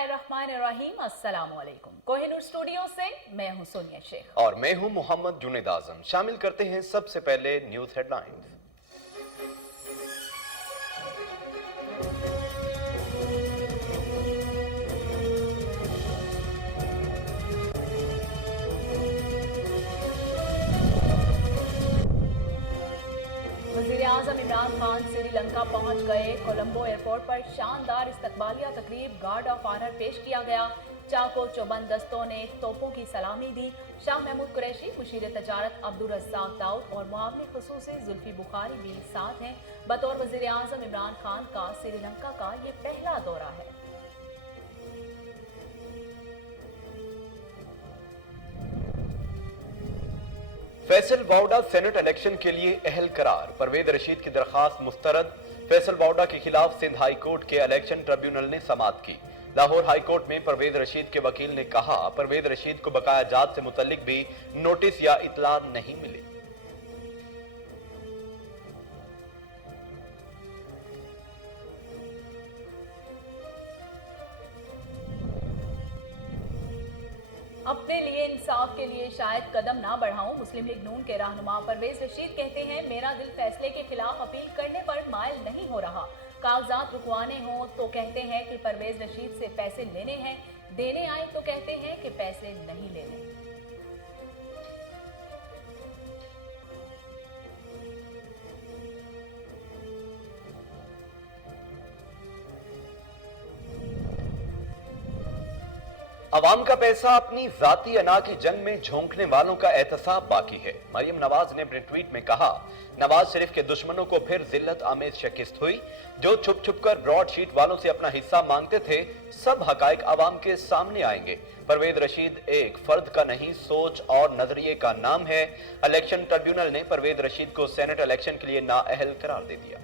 बिस्मिल्लाहिर्रहमानिर्रहीम, अस्सलाम वालेकुम। कोहिनूर स्टूडियो से मैं हूं सोनिया शेख और मैं हूं मोहम्मद जुनेद आजम। शामिल करते हैं सबसे पहले न्यूज हेडलाइंस। वज़ीर-ए-आज़म इमरान खान श्रीलंका पहुंच गए। कोलंबो एयरपोर्ट पर शानदार इस्तकबालिया तकरीब, गार्ड ऑफ ऑनर पेश किया गया। चाको चौबंद दस्तों ने तोपों की सलामी दी। शाह महमूद कुरैशी, मुशीर तजारत अब्दुल रज़्ज़ाक दाऊद और मुआविन खुसूसी जुल्फी बुखारी भी साथ हैं। बतौर वज़ीर-ए-आज़म इमरान खान का श्रीलंका का ये पहला दौरा है। फैसल वाउडा सेनेट इलेक्शन के लिए अहल करार, परवेज रशीद की दरखास्त मुस्तरद। फैसल वाउडा के खिलाफ सिंध हाई कोर्ट के इलेक्शन ट्रिब्यूनल ने समाअत की। लाहौर हाई कोर्ट में परवेज रशीद के वकील ने कहा, परवेज रशीद को बकाया जात से मुतल्लिक भी नोटिस या इतला नहीं मिली। अपने लिए इंसाफ के लिए शायद कदम ना बढ़ाऊं। मुस्लिम लीग नून के रहनुमा परवेज रशीद कहते हैं, मेरा दिल फैसले के खिलाफ अपील करने पर मायल नहीं हो रहा। कागजात रुकवाने हो तो कहते हैं कि परवेज रशीद से पैसे लेने हैं, देने आए तो कहते हैं कि पैसे नहीं लेने। अवाम का पैसा अपनी जाती अना की जंग में झोंकने वालों का एहतसाब बाकी है। मरियम नवाज ने अपने ट्वीट में कहा, नवाज शरीफ के दुश्मनों को फिर जिल्लत आमेज शिकस्त हुई। जो छुप छुप कर ब्रॉडशीट वालों से अपना हिस्सा मांगते थे, सब हकायक अवाम के सामने आएंगे। परवेज रशीद एक फर्द का नहीं, सोच और नजरिए का नाम है। इलेक्शन ट्रिब्यूनल ने परवेज रशीद को सेनेट इलेक्शन के लिए नाअहल करार दे दिया।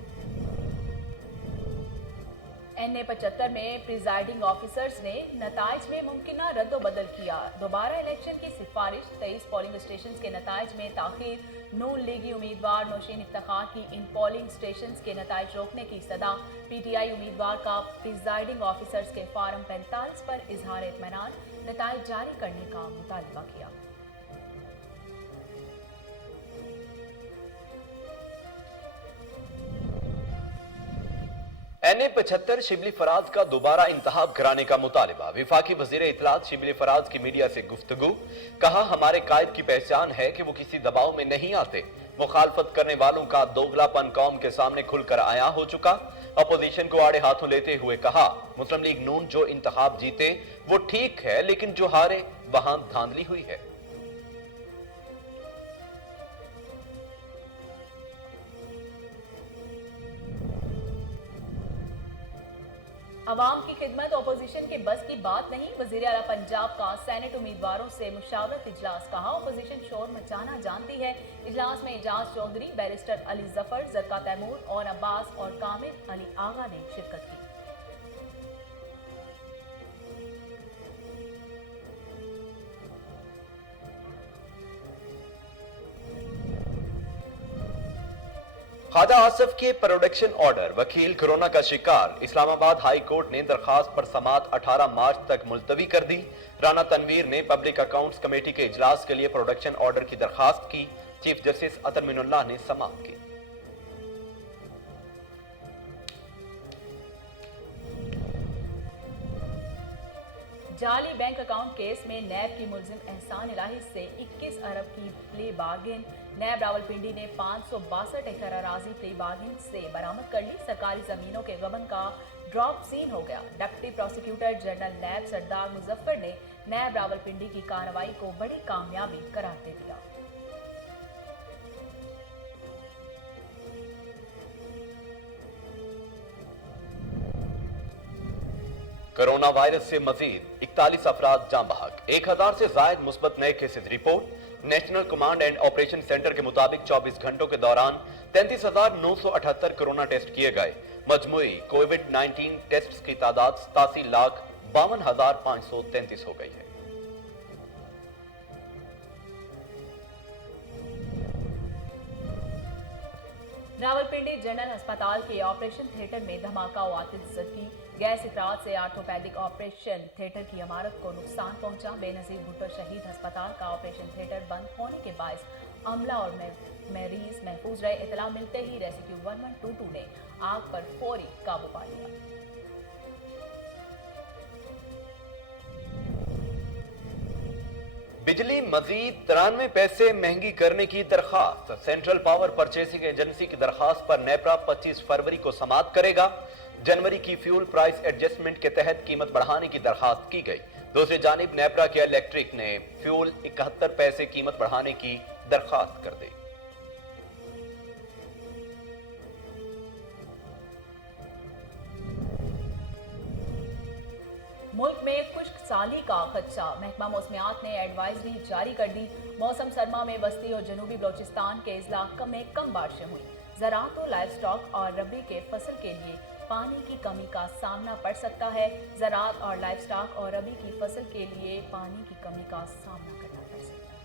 NA-75 में प्रिजाइडिंग ऑफिसर्स ने नताइज में मुमकिन रद्दोबदल किया। दोबारा इलेक्शन की सिफारिश, 23 पोलिंग स्टेशन के नताइज में ताखीर। नून लीगी उम्मीदवार नौशीन इफ्तिखार की इन पोलिंग स्टेशन के नताइज रोकने की सदा। PTI उम्मीदवार का प्रिजाइडिंग ऑफिसर्स के फार्म 45 पर इजहार इत्मीनान, नताइज जारी करने का मुतालबा किया। NA-75 शिबली फराज का दोबारा इंतखाब कराने का मुतालिबा। विफाकी वजीर इत्तलात शिबली फराज की मीडिया से गुफ्तगू, कहा, हमारे कायद की पहचान है कि वो किसी दबाव में नहीं आते। मुखालफत करने वालों का दोगलापन कौम के सामने खुलकर आया हो चुका। अपोजिशन को आड़े हाथों लेते हुए कहा, मुस्लिम लीग नून जो इंतखाब जीते वो ठीक है, लेकिन जो हारे वहां धांधली हुई है। अवाम की खिदमत अपोजिशन के बस की बात नहीं। वजीर आला पंजाब का सेनेट उम्मीदवारों से मुशावरत इजलास, कहा, अपोजिशन शोर मचाना जानती है। इजलास में एजाज चौधरी, बैरिस्टर अली जफर, जरका तैमूर और अब्बास और कामिल अली आगा ने शिरकत की। ख्वाजा आसिफ के प्रोडक्शन ऑर्डर, वकील कोरोना का शिकार। इस्लामाबाद हाई कोर्ट ने दरखास्त पर समाअत 18 मार्च तक मुलतवी कर दी। राना तनवीर ने पब्लिक अकाउंट्स कमेटी के इजलास के लिए प्रोडक्शन ऑर्डर की दरखास्त की। चीफ जस्टिस अतर मिनुल्लाह ने समाअत की। जाली बैंक अकाउंट केस में नैब की मुलजिम एहसान इलाही से 21 अरब की प्ले बार्गेन। नैब रावलपिंडी ने 562 एकड़ अराजी प्ले बार्गेन से बरामद कर ली। सरकारी जमीनों के गबन का ड्रॉप सीन हो गया। डिप्टी प्रोसिक्यूटर जनरल नैब सरदार मुजफ्फर ने नैब रावलपिंडी की कार्रवाई को बड़ी कामयाबी करार दे दिया। कोरोना वायरस से मजीद 41 अफराद जान बहक। 1000 से जायद मुस्बत नए cases report. National command and operation centre के मुताबिक 24 घंटों के दौरान 33,978 कोरोना टेस्ट किए गए। मजमूई कोविड-19 टेस्ट की तादाद 87,52,533 हो गई है। रावलपिंडी जनरल अस्पताल के ऑपरेशन थिएटर में धमाका व आतिशबाजी गैस इखराज से ऑर्थोपेडिक ऑपरेशन थिएटर की इमारत को नुकसान पहुंचा। बेनजीर भुट्टो शहीद अस्पताल का ऑपरेशन थिएटर बंद होने के बायस अमला और मरीज महफूज रहे। इतला मिलते ही रेस्क्यू 1122 ने आग पर फौरी काबू पा लिया। बिजली मजीद 93 पैसे महंगी करने की दरखास्त। सेंट्रल पावर परचेसिंग एजेंसी की दरखास्त पर नेपरा 25 फरवरी को समाअत करेगा। जनवरी की फ्यूल प्राइस एडजस्टमेंट के तहत कीमत बढ़ाने की दरखास्त की गई। दूसरी जानिब नेपरा के इलेक्ट्रिक ने फ्यूल 71 पैसे कीमत बढ़ाने की दरखास्त कर दी। मुल्क में खुश्क साली का खदशा। महकमा मौसमियात ने एडवाइजरी जारी कर दी। मौसम सरमा में वस्ती और जनूबी बलोचिस्तान के इलाकों में कम बारिशें हुई। ज़राअत और लाइव स्टॉक और रबी के फसल के लिए पानी की कमी का सामना पड़ सकता है। ज़राअत और लाइव स्टॉक और रबी की फसल के लिए पानी की कमी का सामना करना पड़ सकता है।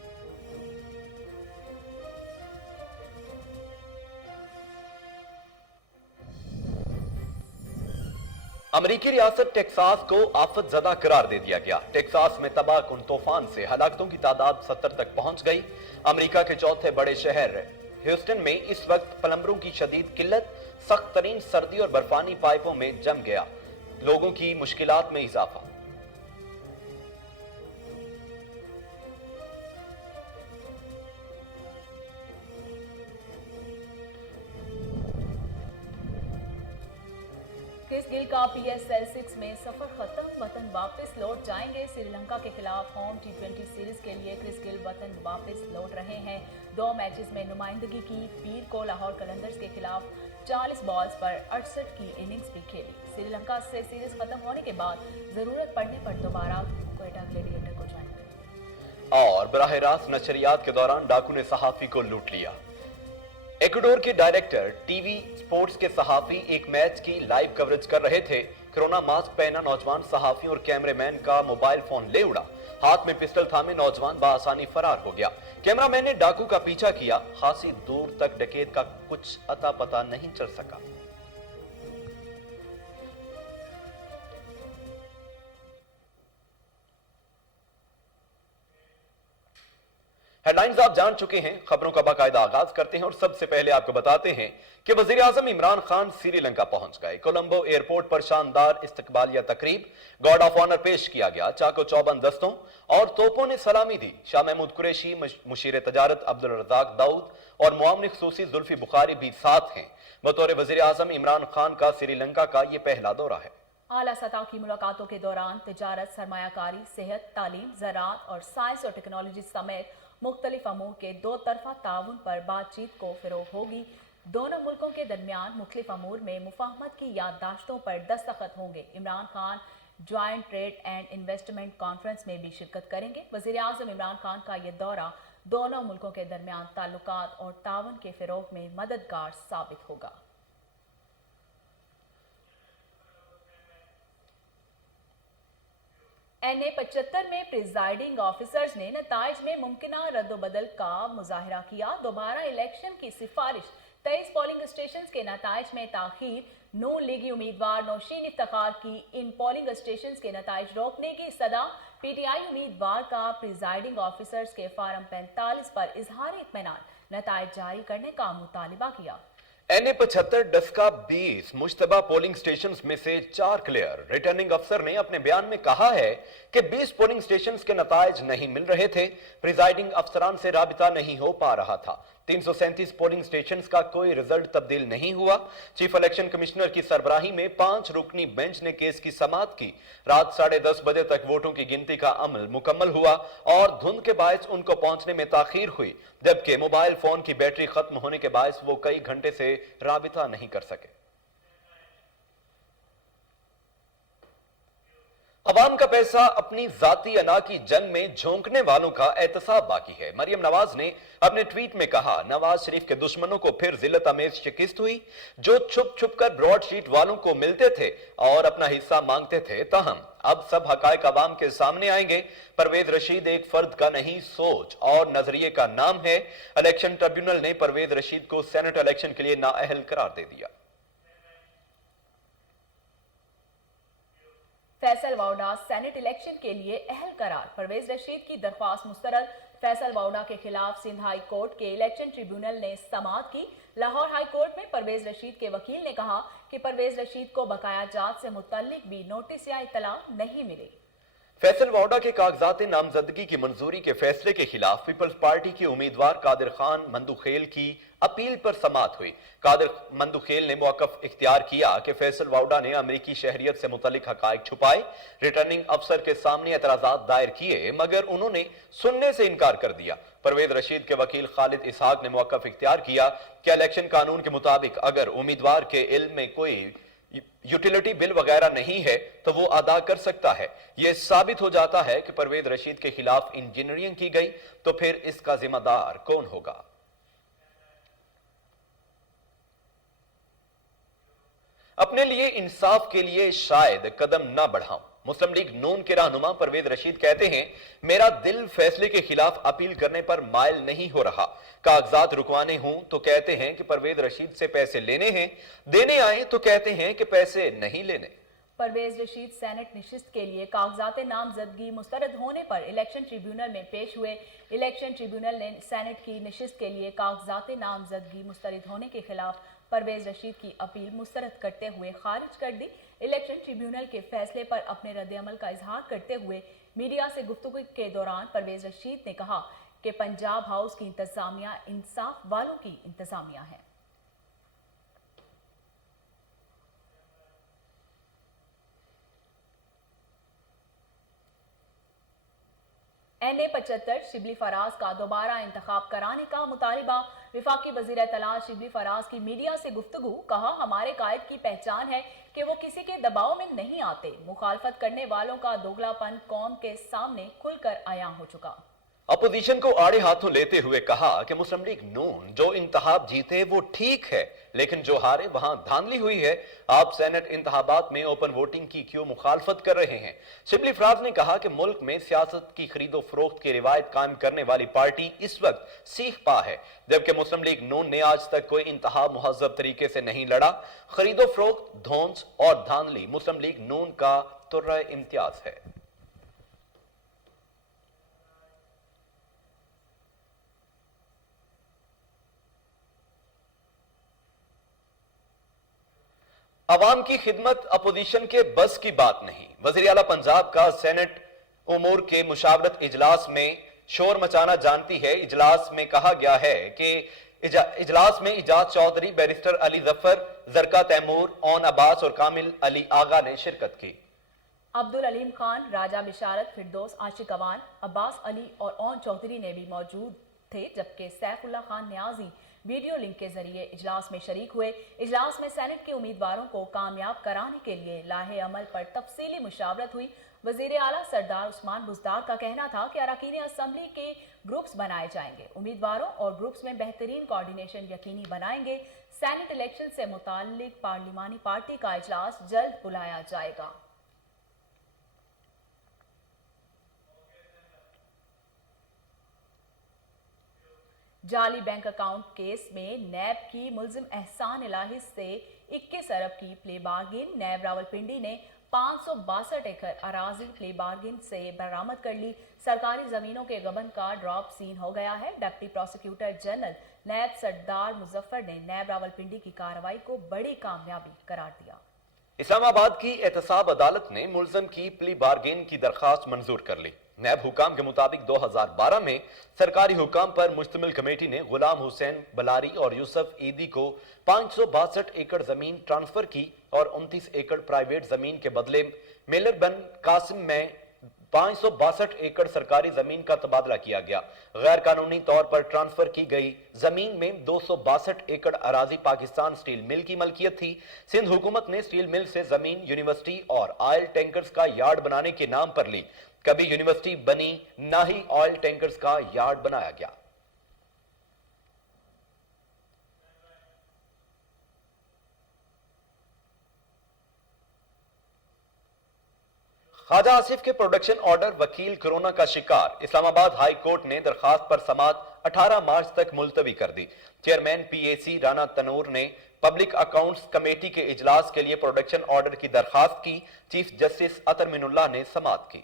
अमेरिकी रियासत टेक्सास को आफत ज़दा करार दे दिया गया। टेक्सास में तबाहकुन तूफान से हलाकतों की तादाद 70 तक पहुंच गई। अमेरिका के चौथे बड़े शहर ह्यूस्टन में इस वक्त प्लम्बरों की शदीद किल्लत, सख्त तरीन सर्दी और बर्फानी पाइपों में जम गया। लोगों की मुश्किलात में इजाफा। क्रिस गिल का PSL 6 में सफर खत्म, वतन वापस लौट जाएंगे। श्रीलंका के खिलाफ होम T20 सीरीज के लिए क्रिस गिल वतन वापस लौट रहे हैं। 2 मैचेस में नुमाइंदगी की। पीर को लाहौर कलंदर्स के खिलाफ 40 बॉल्स पर 68 की इनिंग्स भी खेली। श्रीलंका से सीरीज खत्म होने के बाद जरूरत पड़ने पर दोबारा क्वेटा ग्लेडिएटर को ज्वाइन करेंगे। और बराह रास्त नशरियात के दौरान डाकू ने सहाफी को लूट लिया। इक्वाडोर के डायरेक्टर टीवी स्पोर्ट्स के सहाफी एक मैच की लाइव कवरेज कर रहे थे। कोरोना मास्क पहना नौजवान सहाफी और कैमरामैन का मोबाइल फोन ले उड़ा। हाथ में पिस्टल थामे नौजवान बआसानी फरार हो गया। कैमरामैन ने डाकू का पीछा किया। खासी दूर तक डकैत का कुछ अता पता नहीं चल सका। हेडलाइंस आप जान चुके हैं। खबरों का बाकायदा आगाज करते हैं और सबसे पहले आपको बताते हैं कि वजीर आजम इमरान खान श्रीलंका पहुंच गए। कोलंबो एयरपोर्ट पर शानदार इस्तकबालिया तकरीब, गार्ड ऑफ ऑनर पेश किया गया। चाको चौबंद दस्तों और तोपों ने सलामी दी। शाह महमूद कुरैशी, मुशीर तजारत अब्दुल रज़ाक दाऊद और मुआविन खुसूसी जुल्फी बुखारी भी साथ हैं। बतौर वजीर आजम इमरान खान का श्रीलंका का यह पहला दौरा है। आला सतह की मुलाकातों के दौरान तिजारत, सरमायाकारी, सेहत, तालीम, ज़राअत और साइंस और टेक्नोलॉजी समेत मुख्तलिफ अमूर के 2 तरफा ताउन पर बातचीत को फ़रोग़ होगी। दोनों मुल्कों के दरमियान मुख्तलिफ अमूर में मुफाहमत की याददाश्तों पर दस्तखत होंगे। Imran Khan joint trade and investment conference में भी शिरकत करेंगे। वज़ीर आज़म इमरान खान का यह दौरा दोनों मुल्कों के दरमियान ताल्लुकात और ताउन के फ़रोग़ में मददगार साबित होगा। NA 75 में प्रिजाइडिंग ऑफिसर्स ने नताइज में मुमकिना रद्दोबदल का मुजाहरा किया। दोबारा इलेक्शन की सिफारिश, 23 पोलिंग स्टेशन के नताइज में ताखीर, नून लीगी उम्मीदवार नौशीन इफ्तिखार की इन पोलिंग स्टेशन के नताइज रोकने की सदा। PTI उम्मीदवार का प्रिजाइडिंग ऑफिसर्स के फार्म 45 पर इजहार इत्मीनान नताइज जारी करने का मुतालिबा किया। NA 75 Daska 20 Mushtaba polling station में से 4 क्लियर। रिटर्निंग अफसर ने अपने बयान में कहा है कि 20 पोलिंग स्टेशन के नताइज नहीं मिल रहे थे। प्रिजाइडिंग अफसरान से राबिता नहीं हो पा रहा था। 337 पोलिंग स्टेशन का कोई रिजल्ट तब्दील नहीं हुआ। चीफ इलेक्शन कमिश्नर की सरबराही में 5 रुकनी बेंच ने केस की समाअत की। रात 10:30 बजे तक वोटों की गिनती का अमल मुकम्मल हुआ और धुंध के बायस उनको पहुंचने में ताखीर हुई, जबकि मोबाइल फोन की बैटरी खत्म होने के बायस वो कई घंटे से राबिता नहीं कर सके। عوام کا پیسہ اپنی ذاتی انا کی جنگ میں جھونکنے والوں کا احتساب باقی ہے۔ مریم نواز نے اپنے ٹویٹ میں کہا، نواز شریف کے دشمنوں کو پھر ذلت امیز شکست ہوئی جو چھپ چھپ کر براڈ شیٹ والوں کو ملتے تھے اور اپنا حصہ مانگتے تھے، تاہم اب سب حقائق عوام کے سامنے آئیں گے۔ پرویز رشید ایک فرد کا نہیں، سوچ اور نظریے کا نام ہے۔ الیکشن ٹریبیونل نے پرویز رشید کو سینٹ الیکشن کے لیے نااہل قرار دے دیا۔ فیصل واؤڈا سینٹ الیکشن کے لیے اہل قرار، پرویز رشید کی درخواست مسترد۔ فیصل واؤڈا کے خلاف سندھ ہائی کورٹ کے الیکشن ٹریبیونل نے سماعت کی۔ لاہور ہائی کورٹ میں پرویز رشید کے وکیل نے کہا کہ پرویز رشید کو بقایا جات سے متعلق بھی نوٹس یا اطلاع نہیں ملی۔ فیصل واؤڈا کے کاغذات نامزدگی کی منظوری کے فیصلے کے خلاف پیپلز پارٹی کے امیدوار قادر خان مندوخیل کی اپیل پر سماعت ہوئی۔ قادر مندوخیل نے موقف اختیار کیا کہ فیصل واؤڈا نے امریکی شہریت سے متعلق حقائق چھپائے، ریٹرننگ افسر کے سامنے اعتراضات دائر کیے مگر انہوں نے سننے سے انکار کر دیا۔ پرویز رشید کے وکیل خالد اسحاق نے موقف اختیار کیا کہ الیکشن قانون کے مطابق اگر امیدوار کے علم میں کوئی یوٹیلیٹی بل وغیرہ نہیں ہے تو وہ ادا کر سکتا ہے۔ یہ ثابت ہو جاتا ہے کہ پرویز رشید کے خلاف انجینئرنگ کی گئی تو پھر اس کا ذمہ دار کون ہوگا؟ اپنے لیے انصاف کے لیے شاید قدم نہ بڑھاؤں، مسلم لیگ نون کے رہنما پرویز رشید کہتے ہیں، میرا دل فیصلے کے خلاف اپیل کرنے پر مائل نہیں ہو رہا۔ کاغذات رکوانے ہوں تو کہتے ہیں کہ پرویز رشید سے پیسے لینے ہیں، دینے آئیں تو کہتے ہیں کہ پیسے نہیں لینے۔ پرویز رشید سینٹ نشست کے لیے کاغذات نامزدگی مسترد ہونے پر الیکشن ٹریبیونل میں پیش ہوئے۔ الیکشن ٹریبیونل نے سینٹ کی نشست کے لیے کاغذات نامزدگی مسترد ہونے کے خلاف پرویز رشید کی اپیل مسترد کرتے ہوئے خارج کر دی۔ الیکشن ٹریبیونل کے فیصلے پر اپنے رد عمل کا اظہار کرتے ہوئے میڈیا سے گفتگو کے دوران پرویز رشید نے کہا کہ پنجاب ہاؤس کی انتظامیہ انصاف والوں کی انتظامیہ ہے۔ NA-75 شبلی فراز کا دوبارہ انتخاب کرانے کا مطالبہ۔ وفاقی وزیر اطلاع شبلی فراز کی میڈیا سے گفتگو، کہا ہمارے قائد کی پہچان ہے کہ وہ کسی کے دباؤ میں نہیں آتے۔ مخالفت کرنے والوں کا دوگلا پن قوم کے سامنے کھل کر عیاں ہو چکا۔ اپوزیشن کو آڑے ہاتھوں لیتے ہوئے کہا کہ مسلم لیگ نون جو انتخاب جیتے وہ ٹھیک ہے لیکن جو ہارے وہاں دھاندلی ہوئی ہے۔ آپ سینٹ انتخابات میں اوپن ووٹنگ کی کیوں مخالفت کر رہے ہیں؟ شبلی فراز نے کہا کہ ملک میں سیاست کی خرید و فروخت کی روایت قائم کرنے والی پارٹی اس وقت سیخ پا ہے، جبکہ مسلم لیگ نون نے آج تک کوئی انتخاب مہذب طریقے سے نہیں لڑا۔ خرید و فروخت، دھونس اور دھاندلی مسلم لیگ نون کا ترہ امتیاز ہے۔ عوام کی خدمت اپوزیشن کے بس کی بات نہیں۔ وزیر اعلیٰ پنجاب کا سینٹ امور کے مشاورت اجلاس میں شور مچانا جانتی ہے۔ اجلاس میں کہا گیا ہے کہ اجلاس میں اعجاز چودھری، بیرسٹر علی ظفر، زرقا تیمور، اون عباس اور کامل علی آغا نے شرکت کی۔ عبدالعلیم خان، راجہ بشارت، فردوس عاشق اوان، عباس علی اور اون چودھری نے بھی موجود تھے، جبکہ سیف اللہ خان نیازی ویڈیو لنک کے ذریعے اجلاس میں شریک ہوئے۔ اجلاس میں سینٹ کے امیدواروں کو کامیاب کرانے کے لیے لاہے عمل پر تفصیلی مشاورت ہوئی۔ وزیر اعلیٰ سردار عثمان بزدار کا کہنا تھا کہ اراکین اسمبلی کے گروپس بنائے جائیں گے، امیدواروں اور گروپس میں بہترین کوارڈینیشن یقینی بنائیں گے۔ سینٹ الیکشن سے متعلق پارلیمانی پارٹی کا اجلاس جلد بلایا جائے گا۔ جعلی بینک اکاؤنٹ کیس میں نیب کی ملزم احسان الہی سے 21 ارب کی پلے بارگین۔ نیب راولپنڈی نے 562 ایکڑ اراضی پلے بارگین سے برآمد کر لی۔ سرکاری زمینوں کے غبن کا ڈراپ سین ہو گیا ہے۔ ڈپٹی پروسیکیوٹر جنرل نیب سردار مظفر نے نیب راولپنڈی کی کارروائی کو بڑی کامیابی قرار دیا۔ اسلام آباد کی احتساب عدالت نے ملزم کی پلی بارگین کی درخواست منظور کر لی۔ نیب حکام کے مطابق 2012 میں سرکاری حکام پر مشتمل کمیٹی نے غلام حسین بلاری اور یوسف عیدی کو 562 ایکڑ زمین ٹرانسفر کی اور 29 ایکڑ پرائیویٹ زمین کے بدلے میلر بن قاسم میں 562 एकड़ सरकारी जमीन का तबादला किया गया। गैर कानूनी तौर पर ट्रांसफर की गई जमीन में 262 एकड़ अराजी पाकिस्तान स्टील मिल की मलकियत थी। सिंध हुकूमत ने स्टील मिल से जमीन यूनिवर्सिटी और ऑयल टैंकर्स का यार्ड बनाने के नाम पर ली। कभी यूनिवर्सिटी बनी, ना ही ऑयल टैंकर्स का यार्ड बनाया गया। ख्वाजा आसिफ के प्रोडक्शन ऑर्डर वकील कोरोना का शिकार। इस्लामाबाद हाई कोर्ट ने दरखास्त पर समाअत 18 मार्च तक मुलतवी कर दी। चेयरमैन पीएसी राना तनूर ने पब्लिक अकाउंट्स कमेटी के इजलास के लिए प्रोडक्शन ऑर्डर की दरखास्त की। चीफ जस्टिस अतर मिनुल्लाह ने समाअत की।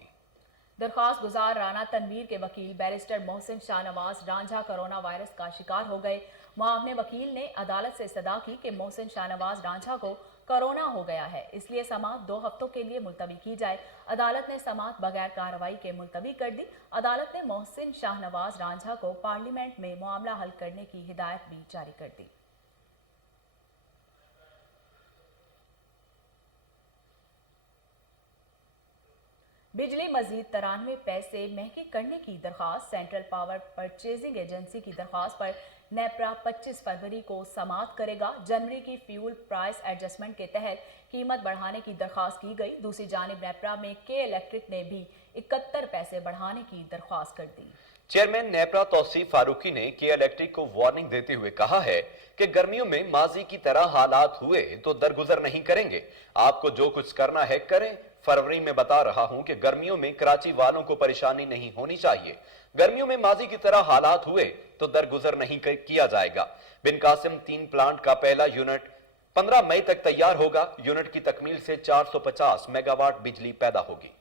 दरखास्त गुजार राना तनवीर के वकील barrister Mohsin Shahnawaz Ranjha corona virus का शिकार हो गए। मुआवने वकील ने अदालत से इस्तदा की कि मोहसिन शाहनवाज रांझा को कोरोना हो गया है, इसलिए समाअत 2 हफ्तों के लिए मुलतवी की जाए। अदालत ने समाअत बगैर कार्रवाई के मुलतवी कर दी। अदालत ने मोहसिन शाहनवाज रांझा को पार्लियामेंट में मामला हल करने की हिदायत भी जारी कर दी। बिजली मजीद 93 पैसे महंगी करने की दरखास्त। सेंट्रल पावर परचेजिंग एजेंसी की दरखास्त पर नेपरा 25 फरवरी को समाअत करेगा। जनवरी की फ्यूल प्राइस एडजस्टमेंट के तहत कीमत बढ़ाने की दरखास्त की गई। दूसरी जानिब नेपरा में के इलेक्ट्रिक ने भी 71 पैसे बढ़ाने की दरखास्त कर दी। चेयरमैन नेपरा तौसीफ फारूकी ने के इलेक्ट्रिक को वार्निंग देते हुए कहा है कि गर्मियों में माजी की तरह हालात हुए तो दरगुजर नहीं करेंगे। आपको जो कुछ करना है करें। फरवरी में बता रहा हूं कि गर्मियों में कराची वालों को परेशानी नहीं होनी चाहिए। गर्मियों में माजी की तरह हालात हुए तो दरगुजर नहीं किया जाएगा। बिन कासिम 3 प्लांट का पहला यूनिट 15 मई तक तैयार होगा। यूनिट की तकमील से 450 मेगावाट बिजली पैदा होगी।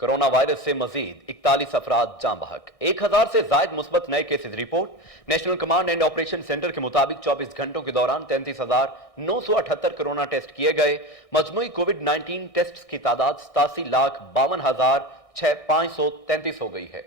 कोरोना वायरस से मजीद 41 अफराद जान बहक। 1000 से जायद मुस्बत नए cases report. National command and operation centre के मुताबिक 24 घंटों के दौरान 33,978 कोरोना टेस्ट किए गए। मजमूई कोविड-19 टेस्ट की तादाद 87,52,533 हो गई है।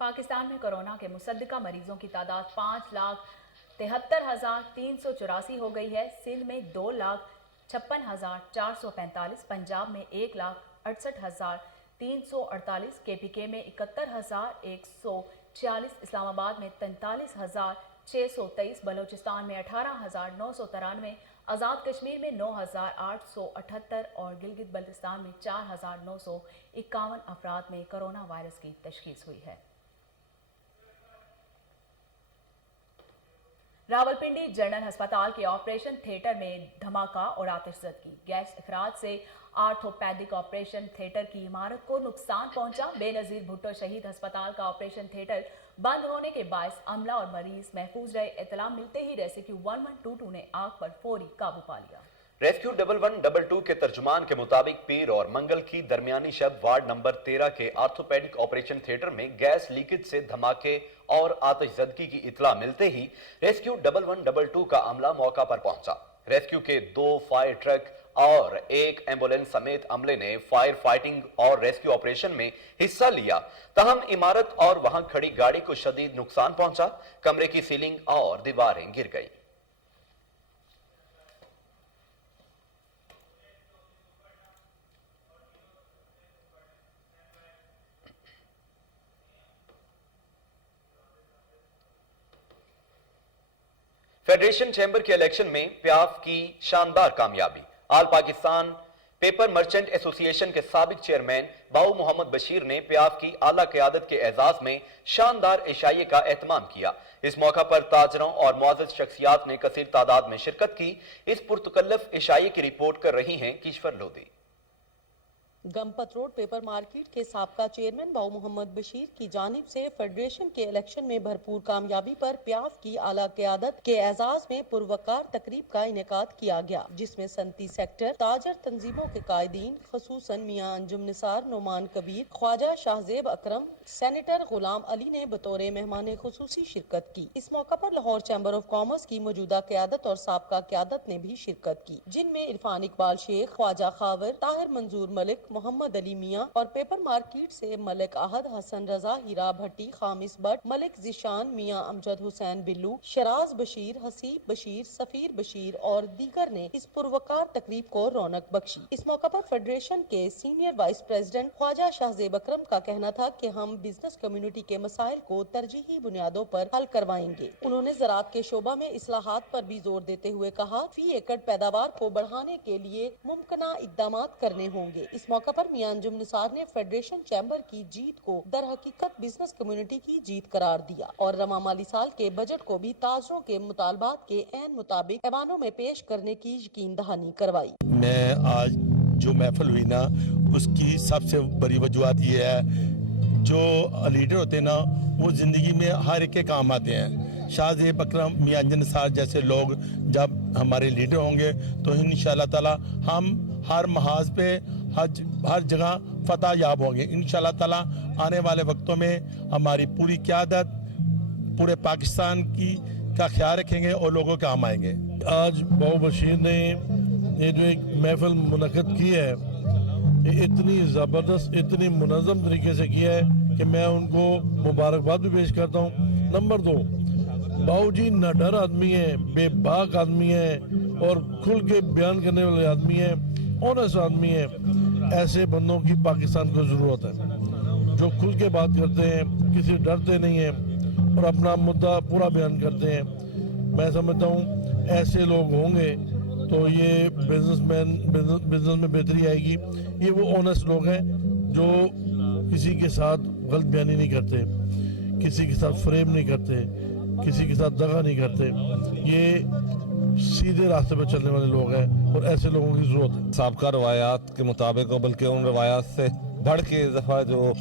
पाकिस्तान में कोरोना के मुसद्दिका मरीजों की तादाद 5,73,384 हो गई है। सिंध में 2,56,445, पंजाब में 1,68,348, केपीके में 71,146, इस्लामाबाद में 43,623, बलोचिस्तान में 18,993, आज़ाद कश्मीर में 9,878 और गिलगित बल्तिस्तान में 4,951 अफराद में कोरोना वायरस की तशखीस हुई है। रावलपिंडी जनरल अस्पताल के ऑपरेशन थिएटर में धमाका और आतिशज़दगी। गैस इखराज से आर्थोपैडिक ऑपरेशन थिएटर की इमारत को नुकसान पहुंचा। बेनजीर भुट्टो शहीद अस्पताल का ऑपरेशन थिएटर बंद होने के बायस अमला और मरीज महफूज रहे। इतला मिलते ही रेस्क्यू 1122 ने आग पर फौरी काबू पा लिया। रेस्क्यू 1122 के तर्जुमान के मुताबिक पीर और मंगल की दरमियानी शब वार्ड नंबर 13 के आर्थोपेडिक ऑपरेशन थिएटर में गैस लीकेज से धमाके और आतिशज़दगी की इतला मिलते ही रेस्क्यू 1122 का अमला मौका पर पहुंचा। रेस्क्यू के 2 फायर ट्रक और 1 एम्बुलेंस समेत अमले ने फायर फाइटिंग और रेस्क्यू ऑपरेशन में हिस्सा लिया। तहम इमारत और वहां खड़ी गाड़ी को शदीद नुकसान पहुंचा। कमरे की सीलिंग और दीवारें गिर गई। फेडरेशन चैंबर के इलेक्शन में प्याफ की शानदार कामयाबी। आल पाकिस्तान पेपर मर्चेंट एसोसिएशन के साबिक चेयरमैन बाऊ मोहम्मद बशीर ने प्याफ की आला क़यादत के एजाज में शानदार इशाइये का एहतमाम किया। इस मौका पर ताजरों और मुअज़्ज़ज़ शख्सियात ने कसीर तादाद में शिरकत की। इस पुरतकल्लफ इशाइये की रिपोर्ट कर रही हैं Kishwar Lodhi. Gampat road paper market के साबका चेयरमैन बाऊ मोहम्मद बशीर की जानिब से फेडरेशन के इलेक्शन में भरपूर कामयाबी पर प्याफ की आला क़यादत के एजाज में पुरवकार तकरीब का इनेकाद किया गया, जिसमें सनती सेक्टर ताजर तंजीमों के कायदीन खसूसन मियां अंजुम निसार, नोमान कबीर, ख्वाजा शाहजेब अकरम, सेनेटर गुलाम अली ने बतौर मेहमान खुसूसी शिरकत की। इस मौका पर लाहौर चैम्बर ऑफ कॉमर्स की मौजूदा क़यादत और साबका क़यादत ने भी शिरकत की, जिनमें इरफान इकबाल शेख, ख्वाजा खावर, ताहिर मंजूर मलिक, मालिक मोहम्मद अली मियां और पेपर मार्केट से मलिक अहद, हसन रजा, हीरा भट्टी, खामिस भट्ट, मलिक जिशान, मियां अमजद हुसैन बिल्लू, शराज बशीर, हसीब बशीर, सफीर बशीर और दीगर ने इस पुरवकार तकरीब को रौनक बख्शी। इस मौका पर फेडरेशन के senior vice president Khawaja Shahzeb Akram का कहना था कि हम बिजनेस कम्युनिटी के मसाइल को तरजीही बुनियादों पर हल करवाएंगे। उन्होंने ज़राअत के शोबा में इस्लाहात पर भी जोर देते हुए कहा, फी एकड़ पैदावार को बढ़ाने के लिए मुमकिना इक़दामात करने होंगे। इस मौका पर मियां अंजुम निसार ने फेडरेशन चैम्बर की जीत को दर हकीकत बिजनेस कम्युनिटी की जीत करार दिया और रवा माली साल के बजट को भी ताजरों के मुतालबात के ऐन मुताबिक ऐवानों में पेश करने की यकीन दहानी करवाई। मैं आज जो महफिल हुई ना, उसकी सबसे बड़ी वजूहत ये है, जो लीडर होते हैं ना, वो ज़िंदगी में हर एक के काम आते हैं। शाहजेब अकरम, मियां अंजुम निसार जैसे लोग जब हमारे लीडर होंगे तो इंशाअल्लाह ताला हम हर महाज पे हर जगह फतह याब होंगे। इंशाअल्लाह ताला आने वाले वक्तों में हमारी पूरी क़यादत पूरे पाकिस्तान की का ख्याल रखेंगे और लोगों के काम आएंगे। आज बाऊ बशीर ने ये जो एक महफिल मुनक़द की है, ये इतनी ज़बरदस्त, इतनी मुनज़्ज़म तरीके से किया है कि मैं उनको मुबारकबाद भी पेश करता हूँ। नंबर 2, बाऊ जी निडर आदमी है, बेबाक आदमी है और खुल के बयान करने वाले आदमी है, ऑनेस्ट आदमी है। ऐसे बंदों की पाकिस्तान को ज़रूरत है, जो खुल के बात करते हैं, किसी डरते नहीं हैं और अपना मुद्दा पूरा बयान करते हैं। मैं समझता हूँ ऐसे लोग होंगे तो ये बिजनेस में बेहतरी आएगी। ये वो ऑनेस्ट लोग हैं जो किसी के साथ गलत बयानी नहीं करते, किसी के साथ फ्रेम नहीं करते, किसी के साथ दगा नहीं करते। ये सीधे रास्ते पर चलने वाले लोग हैं और ऐसे लोगों की जरूरत है। साबका रवायात के मुताबिक, बल्कि उन रवायात से बढ़ के इस दफ़ा जो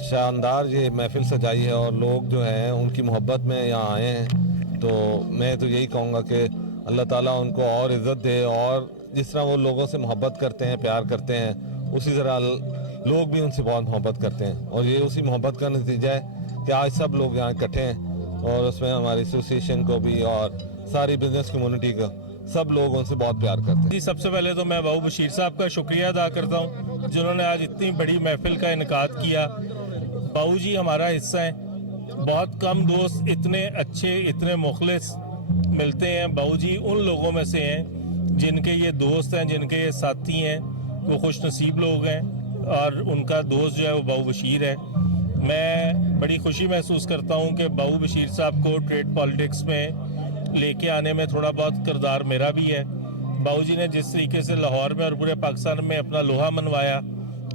शानदार ये महफिल सजाई है और लोग जो हैं उनकी मोहब्बत में यहाँ आए हैं, तो मैं तो यही कहूँगा कि अल्लाह ताला उनको और इज़्ज़त दे और जिस तरह वो लोगों से मोहब्बत करते हैं, प्यार करते हैं, उसी तरह लोग भी उनसे बहुत मोहब्बत करते हैं। और ये उसी मोहब्बत का नतीजा है कि आज सब लोग यहाँ इकट्ठे हैं और उसमें हमारी एसोसिएशन को भी और सारी बिजनेस कम्युनिटी का सब लोग उनसे बहुत प्यार करते हैं। जी, सबसे पहले तो मैं बाऊ बशीर साहब का शुक्रिया अदा करता हूँ जिन्होंने आज इतनी बड़ी महफिल का इनकाद किया। बाऊ जी हमारा हिस्सा है, बहुत कम दोस्त इतने अच्छे, इतने मुखलिस मिलते हैं। बाऊ जी उन लोगों में से हैं जिनके ये दोस्त हैं, जिनके ये साथी हैं, वो खुश नसीब लोग हैं और उनका दोस्त जो है वो बाऊ बशीर है। मैं बड़ी खुशी महसूस करता हूँ कि बाऊ बशीर साहब को ट्रेड पॉलिटिक्स में लेके आने में थोड़ा बहुत किरदार मेरा भी है। बाऊ जी ने जिस तरीके से लाहौर में और पूरे पाकिस्तान में अपना लोहा मनवाया,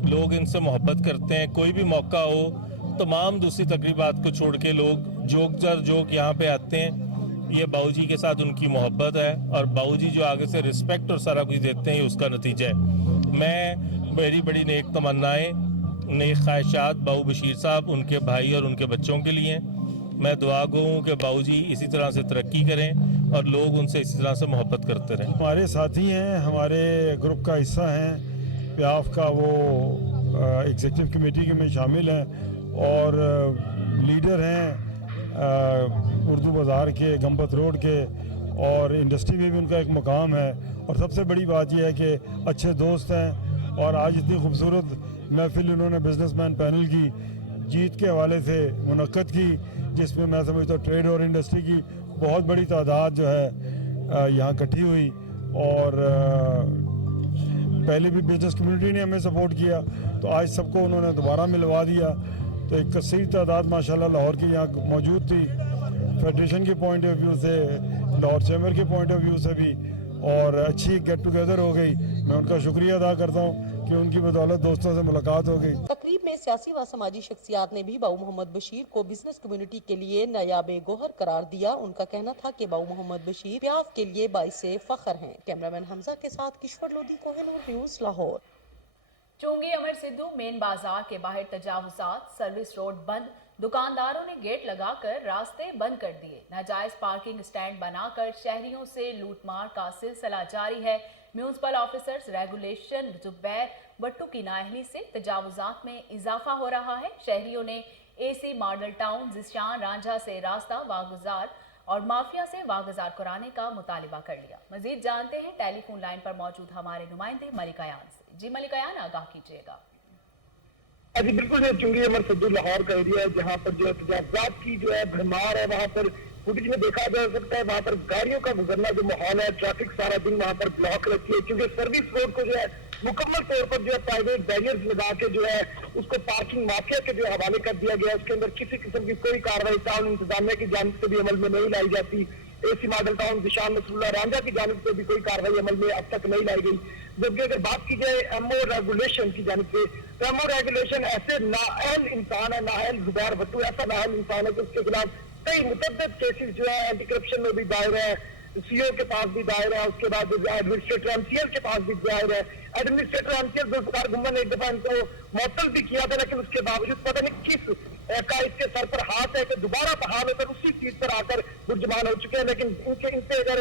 लोग इनसे मोहब्बत करते हैं। कोई भी मौका हो, तमाम दूसरी तकरीबात को छोड़ के लोग जोक यहाँ पे आते हैं। ये बाऊ जी के साथ उनकी मोहब्बत है और बाऊ जी जो आगे से रिस्पेक्ट और सारा कुछ देते हैं, ये उसका नतीजा है। मेरी बड़ी नेक तमन्नाएं, नेक ख्वाहिशात बाऊ बशीर साहब, उनके भाई और उनके बच्चों के लिए। मैं दुआ गो हूँ कि बाऊ जी इसी तरह से तरक्की करें और लोग उनसे इसी तरह से मोहब्बत करते रहें। हमारे साथी हैं, हमारे ग्रुप का हिस्सा हैं, प्याफ का वो एग्जीक्यूटिव कमेटी के में शामिल हैं और लीडर हैं उर्दू बाज़ार के, गंबत रोड के, और इंडस्ट्री में भी उनका एक मुकाम है। और सबसे बड़ी बात यह है कि अच्छे दोस्त हैं और आज इतनी खूबसूरत महफिल उन्होंने बिजनेसमैन पैनल की जीत के हवाले से मुनक्कद की, जिसमें मैं समझता हूँ ट्रेड और इंडस्ट्री की बहुत बड़ी तादाद जो है यहाँ इकट्ठी हुई। और पहले भी बिजनेस कम्युनिटी ने हमें सपोर्ट किया, तो आज सबको उन्होंने दोबारा मिलवा दिया। तो एक कसीर तादाद माशाल्लाह लाहौर की यहाँ मौजूद थी, फेडरेशन के पॉइंट ऑफ व्यू से, लाहौर चैम्बर के पॉइंट ऑफ व्यू से भी, और अच्छी गेट टुगेदर हो गई। मैं उनका शुक्रिया अदा करता हूँ कि उनकी बदौलत दोस्तों से मुलाकात हो गई। तकरीब में सियासी व समाजी शख्सियात ने भी बाऊ मोहम्मद बशीर को बिजनेस कम्युनिटी के लिए नायाबे गोहर करार दिया। उनका कहना था कि बाऊ मोहम्मद बशीर प्याफ के लिए बाइसे फख्र हैं। कैमरामैन हमजा के साथ किश्वर लोधी, कोहिनूर न्यूज़, लाहौर। चोंगी अमर सिद्धू मेन बाजार के बाहर तजावुजात, सर्विस रोड बंद, दुकानदारों ने गेट लगाकर रास्ते बंद कर दिए। नाजायज पार्किंग स्टैंड बनाकर शहरियों से लूटमार का सिलसिला जारी है। Municipal officers regulation Zubair Bhattu की नाअहली से तजावुजात में इजाफा हो रहा है। शहरियों ने एसी मॉडल टाउन, जिशान रांझा से रास्ता वागुजार और माफिया से वागुजार कराने का मुतालिबा कर लिया। मजीद जानते हैं टेलीफोन लाइन पर मौजूद हमारे नुमाइंदे मलिक अयान से। जी मलिक अयान, आगाह कीजिएगा। जी बिल्कुल, ये चुंगी अमर सद्दू लाहौर का एरिया है जहाँ पर जो है तजावजात की जो है भरमार है। वहाँ पर फुटेज में देखा जा सकता है वहाँ पर गाड़ियों का गुजरना जो माहौल है, ट्रैफिक सारा दिन वहाँ पर ब्लॉक रहती है क्योंकि सर्विस रोड को जो है मुकम्मल तौर पर जो है प्राइवेट बैरियर्स लगा के जो है उसको पार्किंग माफिया के जो हवाले कर दिया गया। उसके अंदर किसी किस्म की कोई कार्रवाई टाउन इंतजामिया की जानिब से भी अमल में नहीं लाई जाती। AC model town दिशान Nasrallah Ranjha की जानिब से भी कोई कार्रवाई अमल में अब तक नहीं लाई गई। जबकि अगर बात की जाए एमओ रेगुलेशन की जानिब से, तो एमओ रेगुलेशन ऐसे नाअहल इंसान है, नाअहल जुबैर भट्टू ऐसा नाअहल इंसान है कि उसके खिलाफ कई मुतअद्दिद केसेस जो है एंटी करप्शन में भी दायर है, सीओ के पास भी दायर है, उसके बाद एडमिनिस्ट्रेटर एमसीएल के पास भी दायर है। एडमिनिस्ट्रेटर एमसीएल जुल्फिकार गुम्मन ने एक दफा इनको मुअत्तल भी किया था, लेकिन उसके बावजूद पता नहीं किस का इसके सर पर हाथ है कि दोबारा बहाल होकर उसी सीट पर आकर बुर्जमान हो चुके हैं। लेकिन इनसे अगर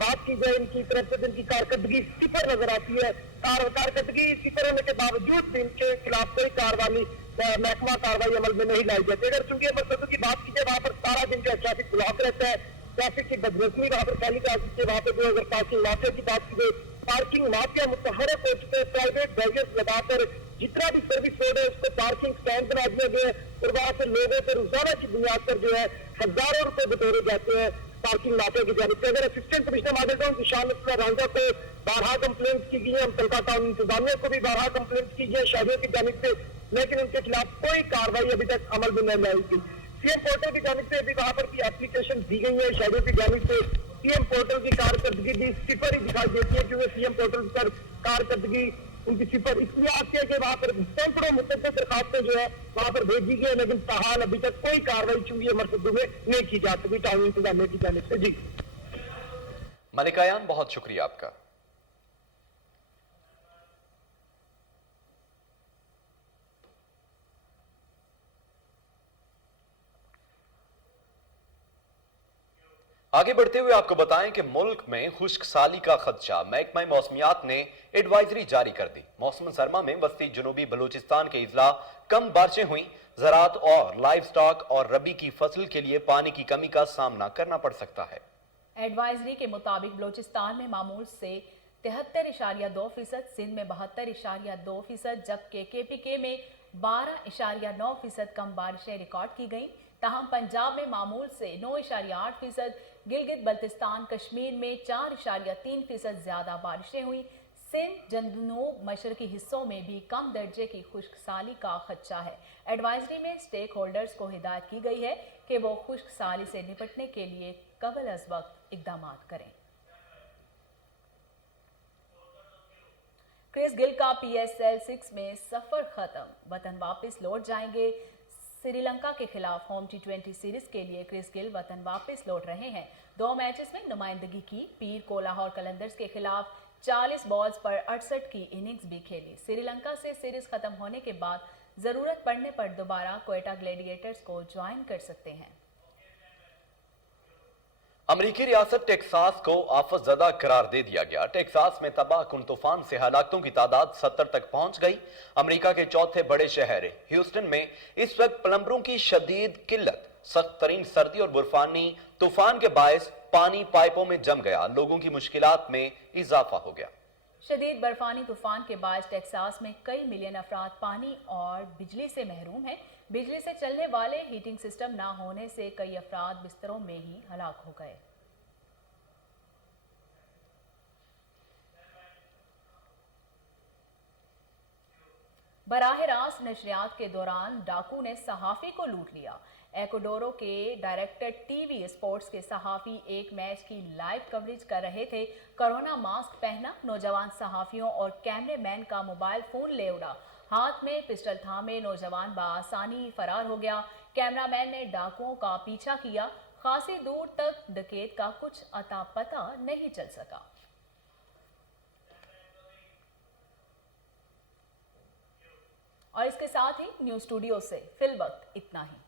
बात की जाए इनकी तरफ से इनकी कारकर्दगी सिफर नजर आती है। कारकर्दगी सिफर होने के बावजूद भी इनके खिलाफ कोई कार्रवाई महकमा कार्रवाई अमल में नहीं लाई जाती। अगर चूंकि मसदू की बात की जाए वहाँ पर सारा दिन जो ट्रैफिक ब्लॉक रहता है, ट्रैफिक की बदनजमी वहाँ पर फैली जाती है। वहाँ पर जो अगर पार्किंग माफिया की बात की जाए, पार्किंग माफिया मुतहरक हो चुके हैं। प्राइवेट बैरियर्स लगाकर जितना भी सर्विस रोड है उसको पार्किंग स्टैंड बना दिया गया है और वहाँ से लोगों पर रोजाना की बुनियाद पर जो है हजारों रुपए बटोरे जाते हैं पार्किंग माफिया की जानिब से। अगर assistant commissioner model town दिशान Nasrallah Ranjha को 12 कंप्लेंट की गई है, मुतलका टाउन इंतजामिया को भी 12 कंप्लेंट की गई है शहरियों की जानिब से, लेकिन उनके खिलाफ कोई कार्रवाई अभी तक अमल में नहीं लाई गई। सीएम पोर्टल की जानिब से भी वहाँ पर भी एप्लीकेशन दी गई है शहरियों की जानिब से। सीएम पोर्टल की कारकर्दगी भी सिफर ही दिखाई देती है क्योंकि सीएम पोर्टल पर कारकर्दगी उनकी सिफर इसलिए आती है कि वहाँ पर सैकड़ों मुतअद्दिद दरखास्तें जो है वहाँ पर भेजी गई है, लेकिन ताहाल अभी तक कोई कार्रवाई चुंगी अमर सद्दू में नहीं की जा सकी टाउन इंतजामिया की जानिब से। जी मलिक अयान, बहुत शुक्रिया आपका। आगे बढ़ते हुए आपको बताएं कि मुल्क में खुश्क साली का खदशा, महकमा मौसमियात ने एडवाइजरी जारी कर दी। मौसम सरमा में वस्ती जनूबी बलूचिस्तान के इजला कम बारिशें हुई, ज़राअत और लाइव स्टॉक और रबी की फसल के लिए पानी की कमी का सामना करना पड़ सकता है। एडवाइजरी के मुताबिक बलूचिस्तान में मामूल से 73.2%, सिंध में 72.2%, जबकि KPK में 12.9% कम बारिशें रिकॉर्ड की गईं। ताहम पंजाब में मामूल से 9.8%, गिलगित बल्तिस्तान कश्मीर में 4.3% ज्यादा बारिशें हुई। सिंध जनूब मशरकी हिस्सों में भी कम दर्जे की खुश्क साली का खदशा है। एडवाइजरी में स्टेक होल्डर्स को हिदायत की गई है कि वो खुश्क साली से निपटने के लिए कबल अज वक्त इकदाम करें। क्रिस गिल का PSL 6 में सफर खत्म, वतन वापस लौट जाएंगे। श्रीलंका के खिलाफ होम T20 सीरीज के लिए क्रिस गिल वतन वापस लौट रहे हैं। 2 मैचेस में नुमाइंदगी की। पीर को लाहौर कलंदर्स के खिलाफ 40 बॉल्स पर 68 की इनिंग्स भी खेली। श्रीलंका से सीरीज खत्म होने के बाद जरूरत पड़ने पर दोबारा क्वेटा ग्लैडिएटर्स को ज्वाइन कर सकते हैं। अमरीकी रियासत टेक्सास को आफतजदा करार दे दिया गया। टेक्सास में तबाह कुन तूफान से हलाकतों की तादाद 70 तक पहुंच गई। अमेरिका के चौथे बड़े शहर ह्यूस्टन में इस वक्त प्लम्बरों की शदीद किल्लत, सख्त तरीन सर्दी और बर्फानी तूफान के बायस पानी पाइपों में जम गया, लोगों की मुश्किलात में इजाफा हो गया। शदीद बर्फानी तूफान के बाद टेक्सास में कई मिलियन अफराद पानी और बिजली से महरूम हैं। बिजली से चलने वाले हीटिंग सिस्टम ना होने से कई अफराद बिस्तरों में ही हलाक हो गए। बराह रास्त नशरियात के दौरान डाकू ने सहाफी को लूट लिया। एक्वाडोरो के डायरेक्टर टीवी स्पोर्ट्स के सहाफी एक मैच की लाइव कवरेज कर रहे थे। कोरोना मास्क पहना नौजवान सहाफियों और कैमरेमैन का मोबाइल फोन ले उड़ा। हाथ में पिस्टल थामे नौजवान बआसानी फरार हो गया। कैमरामैन ने डाकुओं का पीछा किया। खासी दूर तक डकैत का कुछ अता पता नहीं चल सका। और इसके साथ ही न्यूज़ स्टूडियो से फिल वक्त इतना ही।